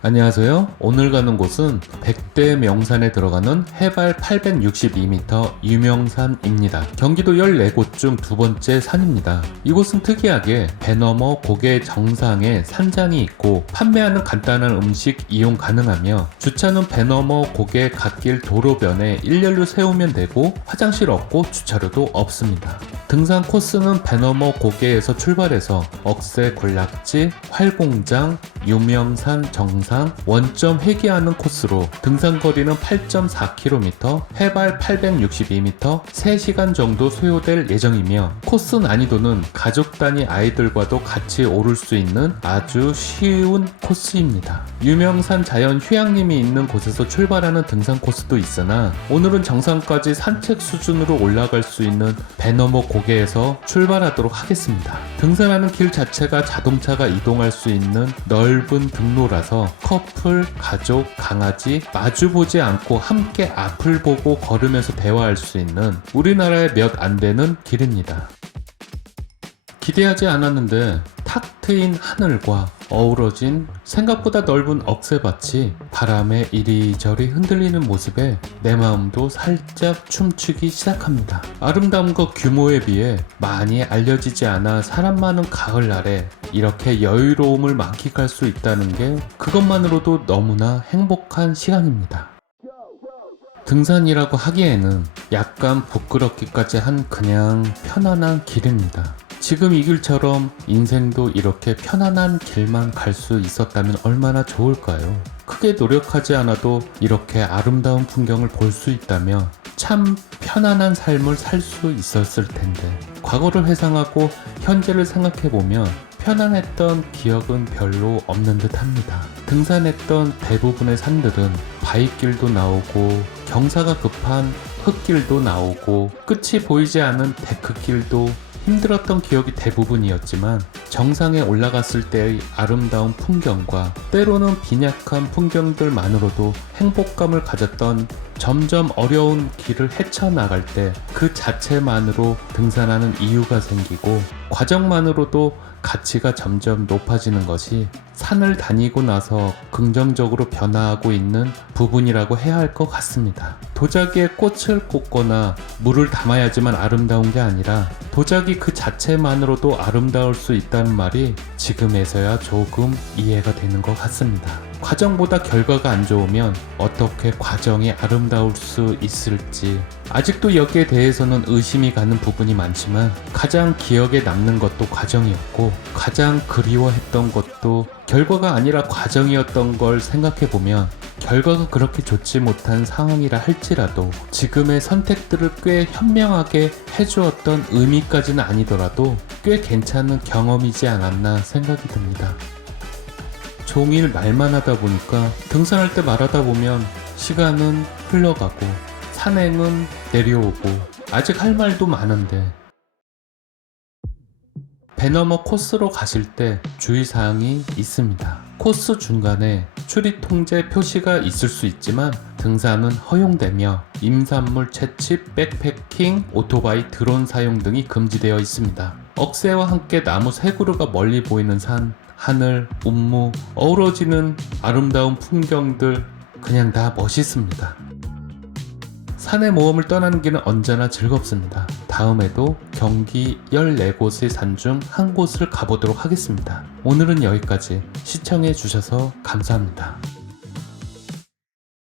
안녕하세요. 오늘 가는 곳은 백대 명산에 들어가는 해발 862m 유명산입니다. 경기도 14곳 중 두 번째 산입니다. 이곳은 특이하게 배 너머 고개 정상에 산장이 있고 판매하는 간단한 음식 이용 가능하며 주차는 배 너머 고개 갓길 도로변에 일렬로 세우면 되고 화장실 없고 주차료도 없습니다. 등산 코스는 배 너머 고개에서 출발해서 억새 군락지, 활공장, 유명산 정상, 원점 회귀하는 코스로 등산 거리는 8.4km, 해발 862m, 3시간 정도 소요될 예정이며 코스 난이도는 가족 단위 아이들과도 같이 오를 수 있는 아주 쉬운 코스입니다. 유명산 자연 휴양림이 있는 곳에서 출발하는 등산 코스도 있으나 오늘은 정상까지 산책 수준으로 올라갈 수 있는 배 너머 고개 에서 출발하도록 하겠습니다. 등산하는 길 자체가 자동차가 이동할 수 있는 넓은 등로라서 커플, 가족, 강아지 마주보지 않고 함께 앞을 보고 걸으면서 대화할 수 있는 우리나라에 몇안 되는 길입니다. 기대하지 않았는데 탁 트인 하늘과 어우러진 생각보다 넓은 억새밭이 바람에 이리저리 흔들리는 모습에 내 마음도 살짝 춤추기 시작합니다. 아름다움과 규모에 비해 많이 알려지지 않아 사람 많은 가을 날에 이렇게 여유로움을 만끽할 수 있다는 게 그것만으로도 너무나 행복한 시간입니다. 등산이라고 하기에는 약간 부끄럽기까지 한 그냥 편안한 길입니다. 지금 이 길처럼 인생도 이렇게 편안한 길만 갈 수 있었다면 얼마나 좋을까요? 크게 노력하지 않아도 이렇게 아름다운 풍경을 볼 수 있다면 참 편안한 삶을 살 수 있었을 텐데 과거를 회상하고 현재를 생각해보면 편안했던 기억은 별로 없는 듯 합니다. 등산했던 대부분의 산들은 바위길도 나오고 경사가 급한 흙길도 나오고 끝이 보이지 않은 데크길도 힘들었던 기억이 대부분이었지만 정상에 올라갔을 때의 아름다운 풍경과 때로는 빈약한 풍경들만으로도 행복감을 가졌던 점점 어려운 길을 헤쳐나갈 때 그 자체만으로 등산하는 이유가 생기고 과정만으로도 가치가 점점 높아지는 것이 산을 다니고 나서 긍정적으로 변화하고 있는 부분이라고 해야 할 것 같습니다. 도자기에 꽃을 꽂거나 물을 담아야지만 아름다운 게 아니라 도자기 그 자체만으로도 아름다울 수 있다는 말이 지금에서야 조금 이해가 되는 것 같습니다. 과정보다 결과가 안 좋으면 어떻게 과정이 아름다울 수 있을지 아직도 여기에 대해서는 의심이 가는 부분이 많지만 가장 기억에 남는 것도 과정이었고 가장 그리워했던 것도 결과가 아니라 과정이었던 걸 생각해 보면 결과가 그렇게 좋지 못한 상황이라 할지라도 지금의 선택들을 꽤 현명하게 해주었던 의미까지는 아니더라도 꽤 괜찮은 경험이지 않았나 생각이 듭니다. 종일 말만 하다 보니까 등산할 때 말하다 보면 시간은 흘러가고 산행은 내려오고 아직 할 말도 많은데 배너머 코스로 가실 때 주의사항이 있습니다. 코스 중간에 출입 통제 표시가 있을 수 있지만 등산은 허용되며 임산물 채집, 백패킹, 오토바이, 드론 사용 등이 금지되어 있습니다. 억새와 함께 나무 세 그루가 멀리 보이는 산, 하늘, 운무, 어우러지는 아름다운 풍경들 그냥 다 멋있습니다. 산의 모험을 떠나는 길은 언제나 즐겁습니다. 다음에도 경기 14곳의 산 중 한 곳을 가보도록 하겠습니다. 오늘은 여기까지 시청해 주셔서 감사합니다.